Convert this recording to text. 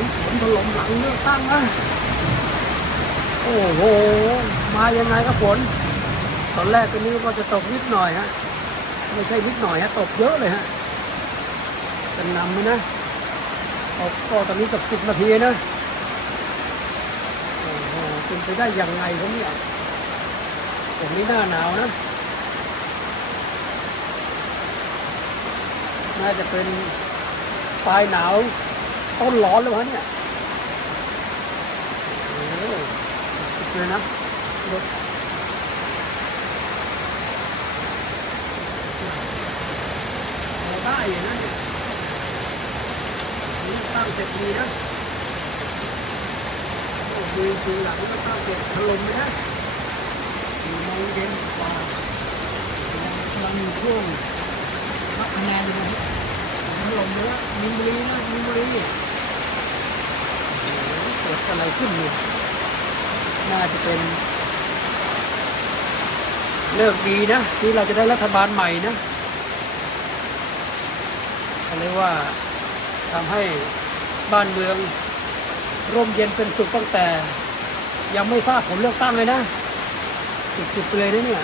ถึงฝนถล่มหลังเลือกตั้งนะโอ้โห มายังไงครับฝนตอนแรกก็นี้ว่าจะตกนิดหน่อยฮะ ไม่ใช่นิดหน่อยฮะ ตกเยอะเลยฮะเป็นนำเลยนะตกก็ตอนนี้กับสิบนาทีนะโอ้โหเป็นไปได้ยังไงครับเนี่ยผมนี้หน้าหนาวนะ น่าจะเป็นปลายหนาว ต้นร้อนเลยวะเนี่ยเลยนะรถได้อยู่นะนี่ตั้งเสร็จดีนะโอ้ดีจริงหลังก็ตั้งเสร็จถล่มเลยนะสี่โมงเย็นกว่ากำลังมีช่วงนับคะแนอยู่นะถล่มเลยนะมินบุรีนะมินบุรี อะไรขึ้นเนี่ยน่าจะเป็นเลิกดีนะที่เราจะได้รัฐบาลใหม่นะเขาเรียกว่าทำให้บ้านเมืองร่มเย็นเป็นสุขตั้งแต่ ยังไม่ทราบผลเลือกตั้งเลยนะสุดๆไปเลยนะเนี่ย